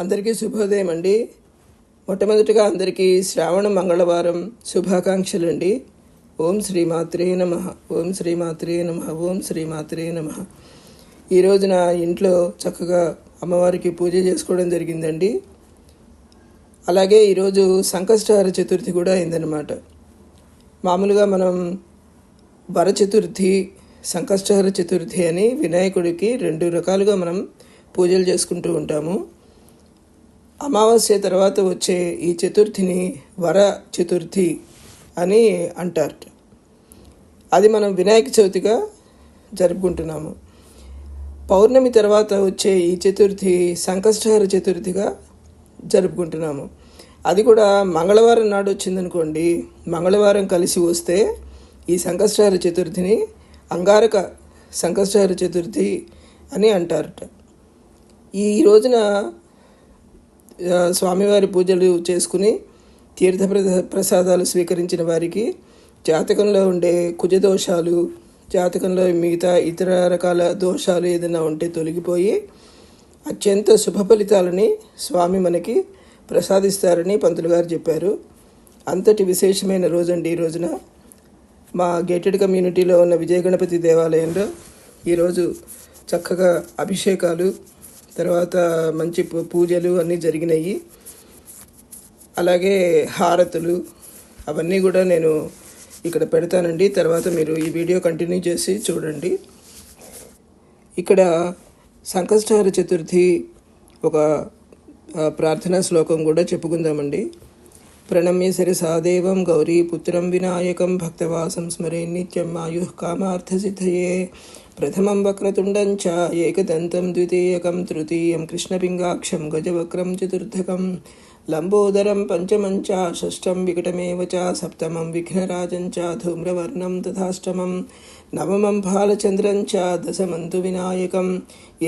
అందరికీ శుభోదయం అండి. మొట్టమొదటిగా అందరికీ శ్రావణ మంగళవారం శుభాకాంక్షలు అండి. ఓం శ్రీమాత్రే నమః, ఓం శ్రీమాత్రే నమః, ఓం శ్రీమాత్రే నమః. ఈ రోజున ఇంట్లో చక్కగా అమ్మవారికి పూజ చేసుకోవడం జరిగిందండి. అలాగే ఈరోజు సంకష్టహర చతుర్థి కూడా అయిందనమాట. మామూలుగా మనం వర చతుర్థి, సంకష్టహర చతుర్థి అని వినాయకుడికి 2 రకాలుగా మనం పూజలు చేసుకుంటూ ఉంటాము. అమావాస్య తర్వాత వచ్చే ఈ చతుర్థిని వర చతుర్థి అని అంటారు. అది మనం వినాయక చవితిగా జరుపుకుంటున్నాము. పౌర్ణమి తర్వాత వచ్చే ఈ చతుర్థి సంకష్టహర చతుర్థిగా జరుపుకుంటున్నాము. అది కూడా మంగళవారం నాడు వచ్చిందనుకోండి. మంగళవారం కలిసి వస్తే ఈ సంకష్టహర చతుర్థిని అంగారక సంకష్టహర చతుర్థి అని అంటారట. ఈ రోజున స్వామివారి పూజలు చేసుకుని తీర్థ ప్రసాదాలు స్వీకరించిన వారికి జాతకంలో ఉండే కుజదోషాలు, జాతకంలో మిగతా ఇతర రకాల దోషాలు ఏదైనా ఉంటే తొలగిపోయి అత్యంత శుభ ఫలితాలని స్వామి మనకి ప్రసాదిస్తారని పంతులు గారు చెప్పారు. అంతటి విశేషమైన రోజండి ఈ రోజున. మా గేటెడ్ కమ్యూనిటీలో ఉన్న విజయ గణపతి దేవాలయంలో ఈరోజు చక్కగా అభిషేకాలు, తర్వాత మంచి పూజలు అన్నీ జరిగినాయి. అలాగే హారతులు అవన్నీ కూడా నేను ఇక్కడ పెడతానండి. తర్వాత మీరు ఈ వీడియో కంటిన్యూ చేసి చూడండి. ఇక్కడ సంకష్టహర చతుర్థి ఒక ప్రార్థనా శ్లోకం కూడా చెప్పుకుందామండి. ప్రణమ్య శిరసాదేవం గౌరీ పుత్రం వినాయకం భక్తవాసం స్మరే నిత్యం ఆయుః కామార్థసిద్ధయే. ప్రథమం వక్రతుండం చ ఏకదంతం ద్వితీయకం తృతీయం కృష్ణపింగాక్షం గజవక్రం చతుర్థకం లంబోదరం పంచమం చ షష్ఠం వికటమేవ చ సప్తమం విఘ్నరాజం చ ధూమ్రవర్ణం తథాష్టమం నవమం బాలచంద్రం చ దశమంతు వినాయకం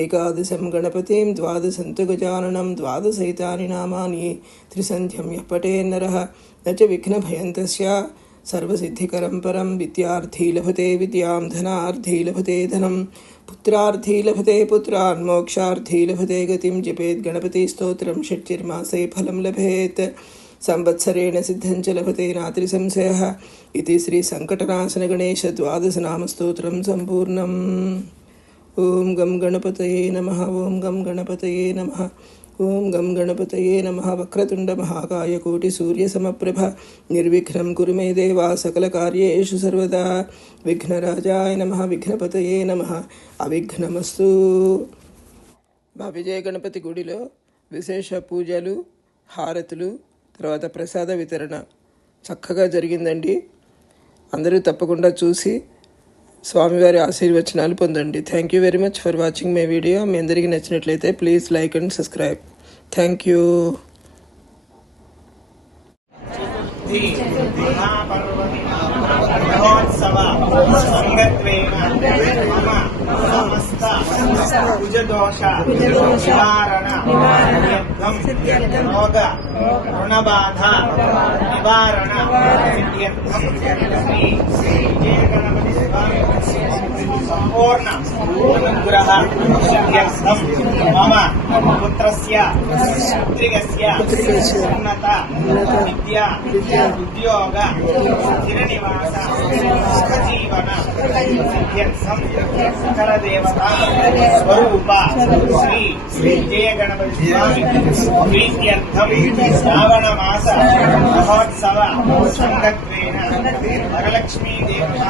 ఏకాదశం గణపతిం ద్వాదశంతు గజాననం ద్వాదశైతాని నామాని త్రిసంధ్యం యః పఠేన్నరః న చ విఘ్నభయం తస్య సర్వసిద్ధికరం పరం. విద్యార్థీ లభతే విద్యాం ధనార్థీ లభతే ధనం పుత్రార్థీ లభతే పుత్రాన్ మోక్షార్థీ లభతే గతిం. జపేత్ గణపతి స్తోత్రం షట్చిర్మాసే ఫలం లభేత్ సంవత్సరేణ సిద్ధం చ లభతే నాత్రి సంశయః. ఇది శ్రీ సంకటనాశన గణేశ ద్వాదశనామస్తోత్రం సంపూర్ణం. ఓం గం గణపతయే నమః, ఓం గం గణపతయే నమః, ఓం గం గణపతయే నమః. వక్రతుండ మహాకాయ కోటి సూర్య సమప్రభ నిర్విఘ్నం కురు మే దేవా సకల కార్యేషు సర్వదా. విఘ్నరాజాయ నమః, విఘ్నపతయే నమః. అవిఘ్నమస్తు. మా విజయ గణపతి గుడిలో విశేష పూజలు, హారతులు, తర్వాత ప్రసాద వితరణ చక్కగా జరిగిందండి. అందరూ తప్పకుండా చూసి స్వామివారి ఆశీర్వచనాలు పొందండి. Thank you very much for watching my video. మీ అందరికీ నచ్చినట్లయితే please like and subscribe. Thank you. సంపూర్ణ అనుగ్రహ సిద్ధ్యర్థం మమ పుత్రస్య పుత్రికస్య ఉన్నత విద్యా ఉద్యోగ స్థిర నివాస సుఖజీవన సిద్ధ్యర్థం సకల దేవతా స్వరూప శ్రీ విజయ గణపతి స్వామి ప్రీత్యర్థం శ్రావణ మాస మహోత్సవ సంగత్వేన వరలక్ష్మీ దేవత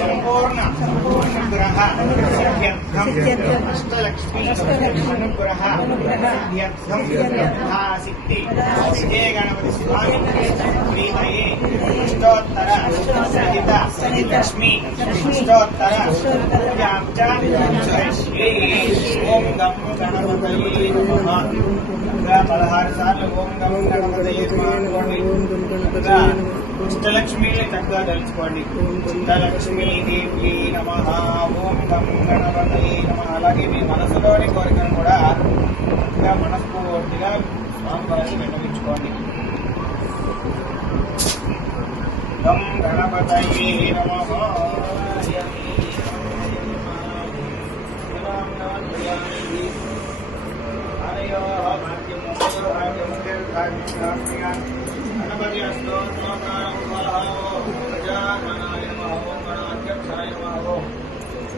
సంపూర్ణ అనుగ్రహ సిద్ధ్యర్థం అష్టలక్ష్మీ అనుగ్రహ సిద్ధ్యర్థం యథాశక్తి విజయ గణపతి స్వామి ప్రీతయే అష్టోత్తర సహిత లక్ష్మీ అష్టోత్తర పూజాం చ శ్రీ ఓం గం గణపతయే నమః. 16 సార్లు ఓం గం గణపతయే నమః. అష్టలక్ష్మిని చక్కగా తలుచుకోండి. అష్టలక్ష్మీదేవి నమః. ఓం గం గణపతయే నమః. అలాగే మీ మనసులోని కోరికను కూడా మనస్ఫూర్తిగా స్వామి వారికి విన్నవించుకోండి. గం గణపతయే నమః. हरयो भाग्यम गणपति गजाननाय नमः ओम गणाध्यक्षाय नमः ओम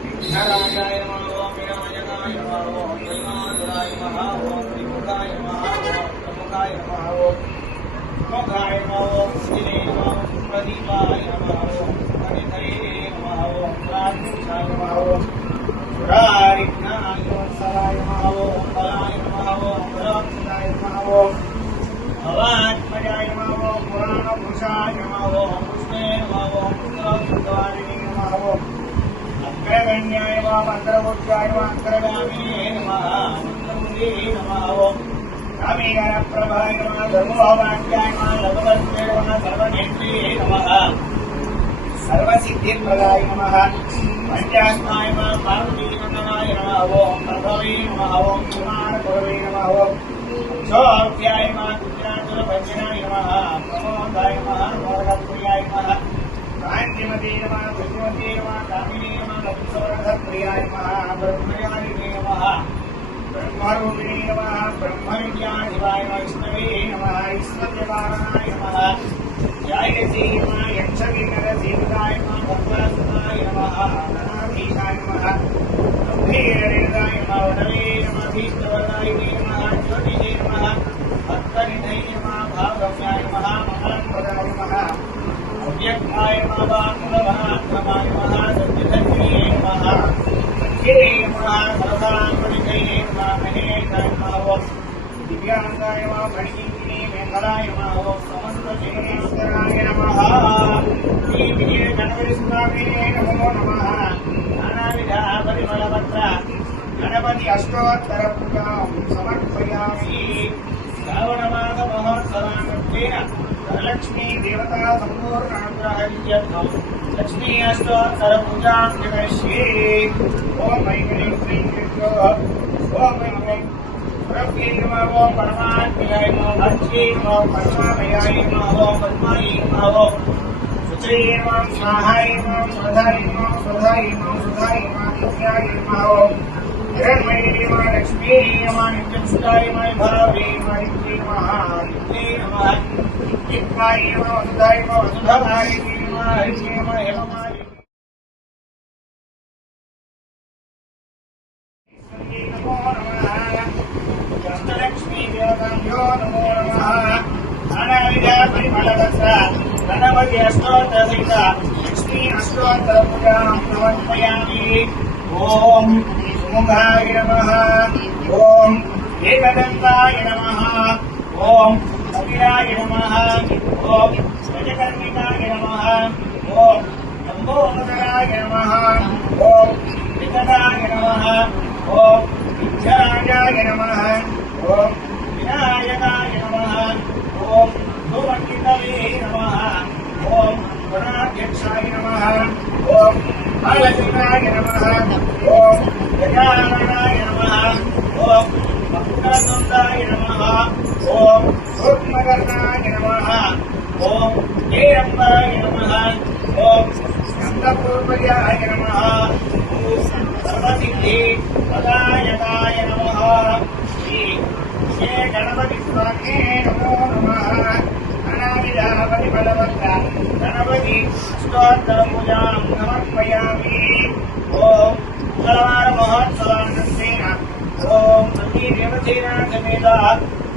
विघ्नराजाय नमः ओम वीरमयकाय नमः ओम वैमातुराय नमः ओम त्रिमुखाय नमः ओम प्रमुखाय नमः ओम मुखाय नमः ओम सिने नमः ओम प्रदीपाय नमः ओम हरिहरे नमः ओम प्रार्थाय नमः ओम पुरारिज्ञाय वत्सलाय नमः ओम बलाय नमः ओम बलाय नमः ओम भवात्मजाय नमः ओम पुराणपुरुषाय नमः ओम पुष्णे नमः ओम पुत्रवारिणे नमः ओम अग्रगण्याय नमः अग्रगोत्याय नमः अग्रगामिने नमः मंत्रमुखे नमः ओम कामीगणप्रभाय नमः धर्मोवाक्याय नमः भगवते नमः सर्वनेत्रे नमः सर्वसिद्धिप्रदाय नमः पंचास्माय नमः पार्वतीनन्दनाय नमः ओम प्रभवे नमः ओम कुमारगुरवे नमः ओम सोऽध्याय नमः गुजरातुलभञ्जनाय नमः प्रमोदाय नमः मोदकप्रियाय नमः कान्तिमते नमः बुद्धिमते नमः कामिने नमः लघुसौरभप्रियाय नमः ब्रह्मयारिणे नमः ब्रह्मरूपिणे नमः ब्रह्मविद्याधिपाय नमः विष्णवे नमः ईश्वरनिवारणाय नमः जयसे नमः यक्षगिरिनरसेविताय नमः भक्तसुताय नमः गणाधीशाय नमः गम्भीरनिरदाय नमः वदवे नमः भीष्टवदायिने नमः ज्योतिषे नमः भक्तनिधये नमः भावगम्याय नमः मंगलप्रदाय नमः अव्यक्ताय नमः वाक्मूलभराक्रमाय नमः सत्यधन्ये नमः सत्ये नमः सर्वसाङ्गनिधये नमः महेशाय नमः दिव्यांगाय नमः मणिकिङ्किनी मेखलाय नमः समस्तचेतनाय नमः श्रीविजय गणपतिस्वामिने नमो नमः नानाविध परिमलपत्र गणपति अष्टोत्तरपूजां समर्पयामि श्रावणमास महोत्सवानुष्ठेन लक्ष्मी देवता सम्पूर्णानुग्रहविद्यर्थं लक्ष्मी अष्टोत्तरपूजां करिष्ये ओम ऐं क्लीं ओम ऐं प्रभ्ये नमः ओम परमात्मयाय नमः भक्त्यै नमः परमामयाय नमः ओम पद्मायै नमः ओम सुचये नमः स्वाहाय नमः स्वधाय नमः स्वधाय नमः सुधाय नमः नित्याय नमः ओम हिरण्मये नमः लक्ष्मी नमः नित्यसुताय नमः भावे नमः नित्ये नमः नित्ये नमः नित्याय नमः वसुधाय नमः वसुधाय नमः हरिये नमः हेममाय नमो नमः लक्ष्मी देवताभ्यो नमो नमः नानाविध परिमलपत्र गणपति अष्टोत्तरसहित लक्ष्मी अष्टोत्तरपूजां समर्पयामि ओम सुमुखाय नमः ओम एकदन्ताय नमः ओम कपिलाय नमः ओम गजकर्णिकाय नमः ओम लम्बोदराय नमः ओम विकटाय नमः ओम विघ्नराजाय नमः ओम विनायकाय नमः ओम धूमकेतवे नमः ओम गणाध्यक्षाय नमः ओम बालकृष्णाय नमः ओम गजाननाय नमः ओम वक्रतुण्डाय नमः ओम सूक्ष्मकर्णाय नमः ओम हेरम्बाय नमः ओम स्कन्दपूर्वजाय नमः ओम सर्वसिद्धि प्रदायकाय नमः श्री गणपति स्वामी नमो नमः नानाविध परिमलपत्र गणपति अष्टोत्तरपूजां समर्पयामि ओम मंगलवार महोत्सवानुष्ठेन ओम नंदी देवसेना समेत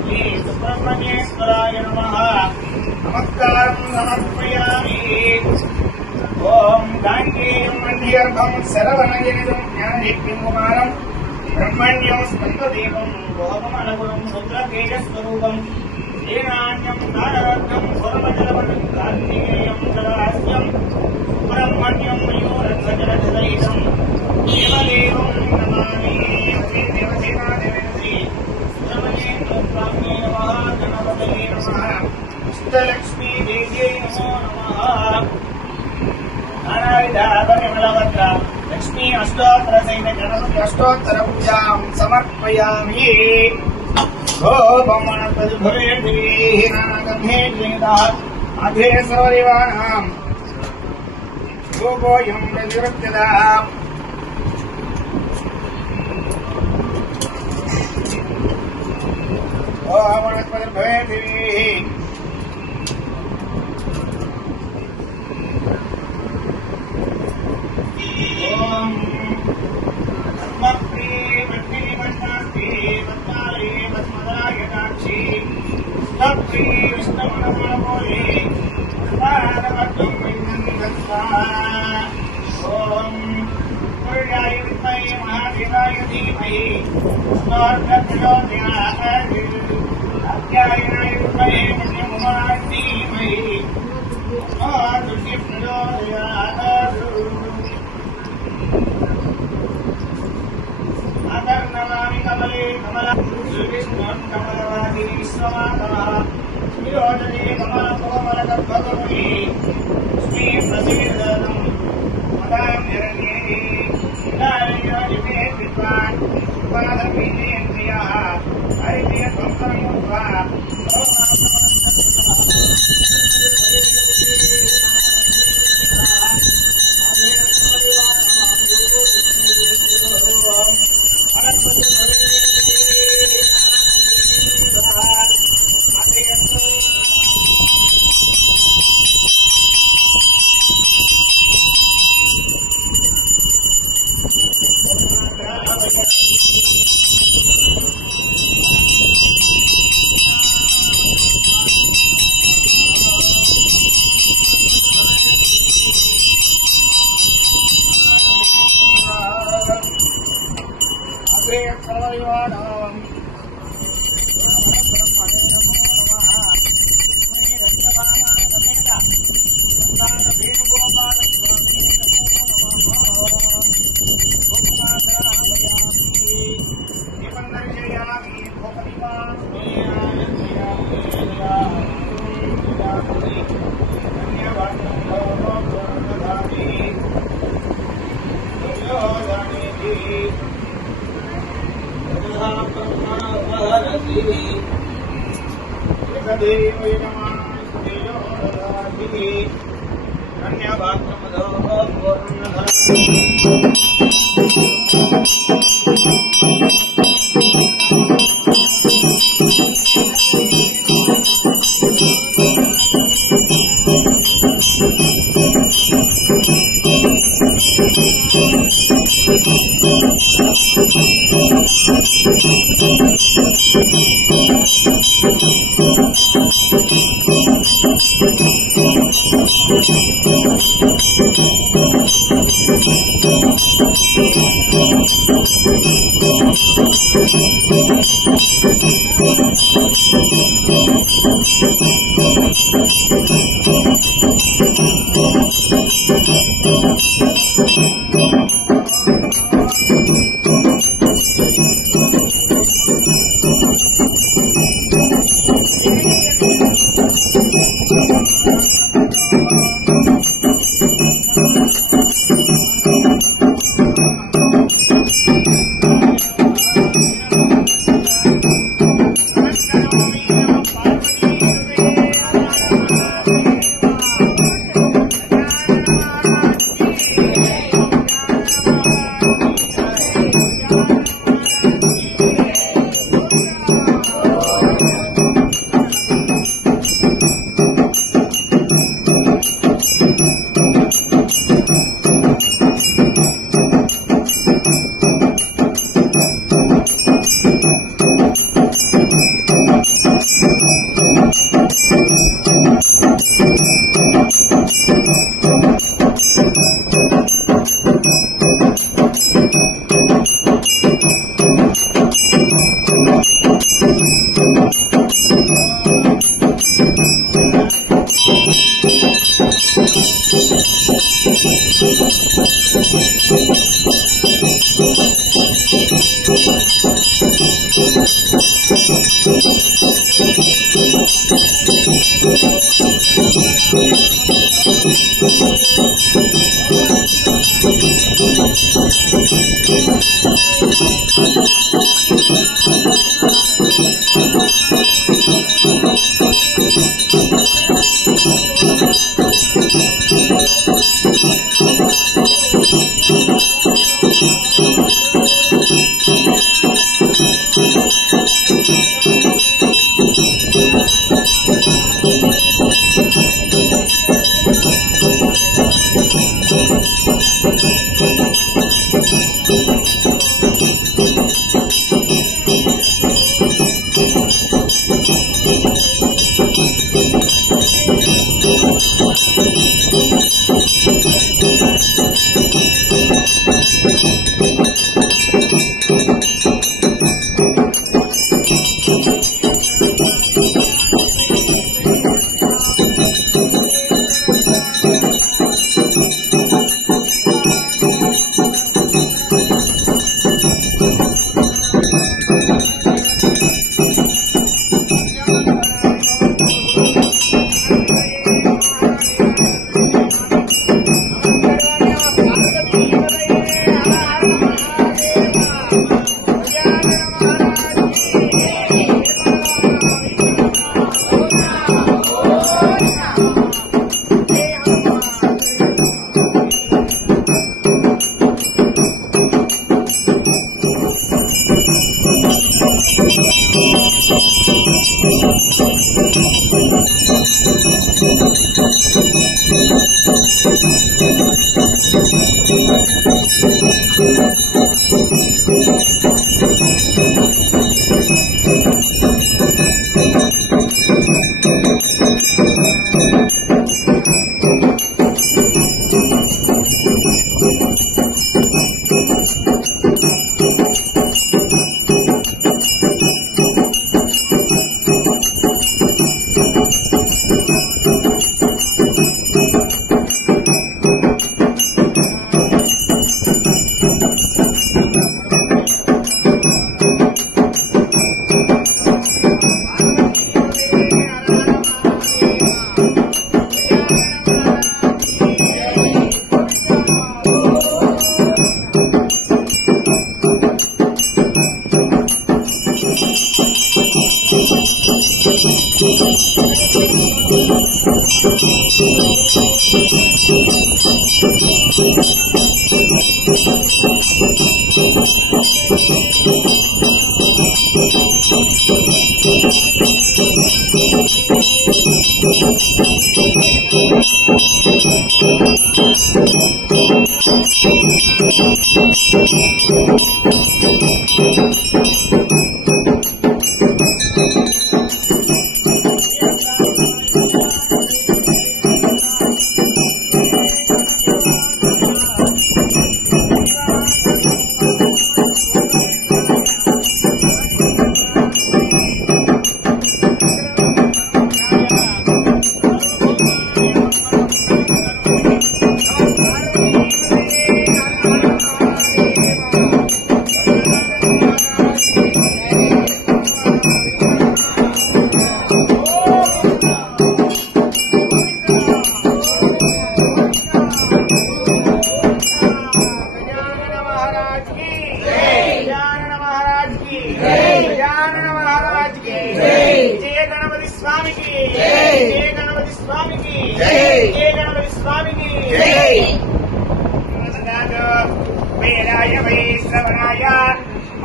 श्री सुब्रह्मण्येश्वराय नमः नमस्कारं समर्पयामि ओम गाङ्गेयं मन्दिरं शरवणजनितं ज्ञानदीप्तिं कुमारं ब्रह्मण्यं स्कन्ददेवं भोगमनगुरुं रुद्रतेजस्वरूपं श्रीनान्यं नाररत्नं स्वरमजलवनं कार्तिकेयं जलास्यं सुब्रह्मण्यं मयूरध्वजरथसहितं देवदेवं नमामि देवसेनाधिपति सुब्रह्मण्येन्द्रस्वामिने नमः गणपतये नमः अष्टलक्ष्मी देव्यै नमो नमः नानाविध परिमलपत्र लक्ष्मी अष्टोत्तरसहित गणपति अष्टोत्तरपूजां समर्पयामि गोपमणपद्भवेद्भिः नानागन्धेर्वेदाः आधे सर्वदेवानां गोपोऽयं प्रतिवृत्यतः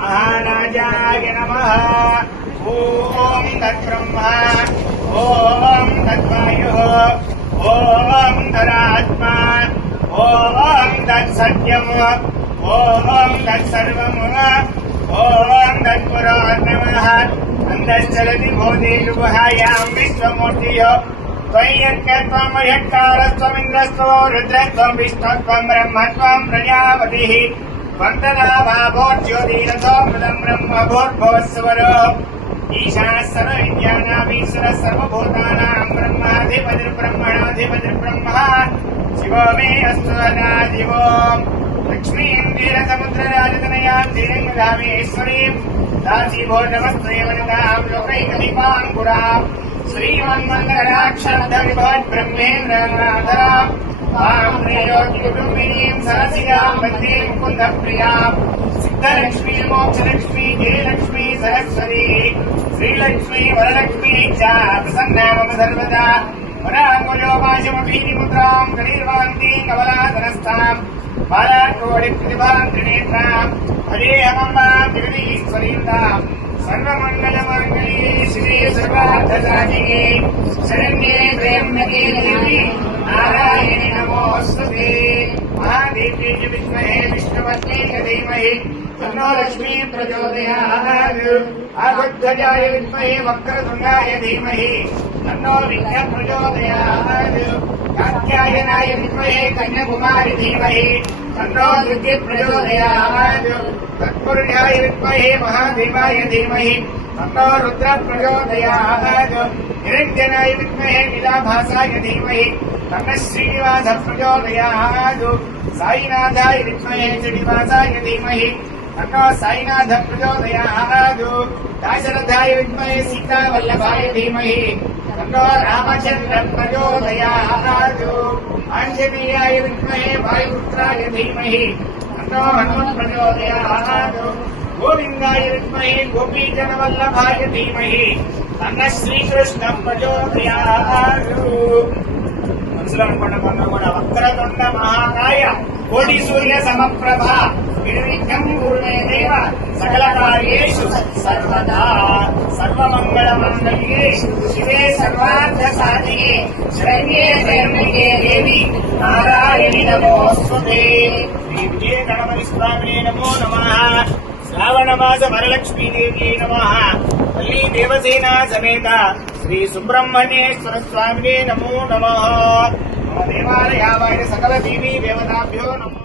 महाराजाय नमः। ओम तत्ब्रह्मा ओम तद्वायुः ओम तदात्मा ओम तत्सत्यम् ओम तत्सर्वम् ओम तत्पुरात्मः अन्तश्चलति भूतेषु गुहायां विश्वमूर्तिः त्वय्यत्कत्वं मह्यत्कारस्त्वमिन्द्रस्त्वो रुद्रत्वं विष्णुत्वं ब्रह्मत्वं प्रजापतिः त्वं तदा भावोज्योतिरथोऽमृतं ब्रह्म भूर्भुवस्सुवरो ईशानः सर्वविद्यानामीश्वरः सर्वभूतानां ब्रह्माधिपतिर्ब्रह्मणाधिपतिर्ब्रह्मः शिवो मे अस्तु सदा शिवो लक्ष्मीं वीरसमुद्रराजतनयां श्रीरङ्गधामेश्वरीं दासीभो नमस्ते वनितां लोकैकदीपाङ्कुराम् श्रीमन्मङ्गलाक्षरधविभवद्ब्रह्मेन्द्रनाथराम् तां त्रयोगिकुटुम्बिनीं सरसिजां वन्दे मुकुन्दप्रियाम् सिद्धलक्ष्मी मोक्षलक्ष्मी जयलक्ष्मी सरस्वती श्रीलक्ष्मी वरलक्ष्मी च प्रसन्ना मम सर्वदा वराङ्गुलो वाचमभीतिमुद्रां कलिर्वान्तीं कमलासनस्थाम् बालाकोटिप्रतिभां त्रिनेत्रां हरेऽहमम्बां जगदीश्वरीं ताम् सर्वमङ्गलमाङ्गल्ये शिवे सर्वार्थसाधिके शरण्ये त्र्यम्बके देवी नारायणि नमोऽस्तुते महादेव्यै च विद्महे विष्णुपत्न्यै च धीमहि तन्नो लक्ष्मी प्रचोदयात् आगुध्वजाय विद्महे वक्रतुण्डाय धीमहि तन्नो विद्या प्रचोदयात् कात्यायनाय विद्महे कन्याकुमारी धीमहि तन्नो दुर्गे प्रचोदयात् तत्पुरुषाय विद्महे महादेवाय धीमहि तन्नो रुद्र प्रचोदयात् निरञ्जनाय विद्महे नीलाभासाय धीमहि तन्नः श्रीनिवास प्रचोदयात् साईनाथाय विद्महे श्रीनिवासाय धीमहि तन्नो साईनाथ प्रचोदयात् दाशरथाय विद्महे सीतावल्लभाय धीमहि तन्नो रामचन्द्र प्रचोदयात् आञ्जनेयाय विद्महे वायुपुत्राय धीमहि तन्नो हनुमत् प्रचोदयात् गोविन्दाय विद्महे गोपीजनवल्लभाय धीमहि तन्नः श्रीकृष्ण प्रचोदयात् మనసులో అనుకున్న కూడా వక్రతుండ మహాకాయ కోటి సూర్య సమప్రభ నిర్విఘ్నం కురుమే దేవ సకల కార్యేషు సర్వదా సర్వమంగళ మంగళ్యే శివే సర్వార్థ సాధికే శరణ్యే త్ర్యంబకే దేవి నారాయణి నమోస్తుతే. శ్రీ విజయ గణపతి స్వామినే నమో నమః. శ్రావణ మాస వరలక్ష్మీదేవి నమః. తల్లి దేవసేనా సమేత శ్రీ సుబ్రహ్మణ్యేశ్వర స్వామినే నమో నమః. మమ దేవాలయావాయ సకల దేవీ దేవతాభ్యో నమః.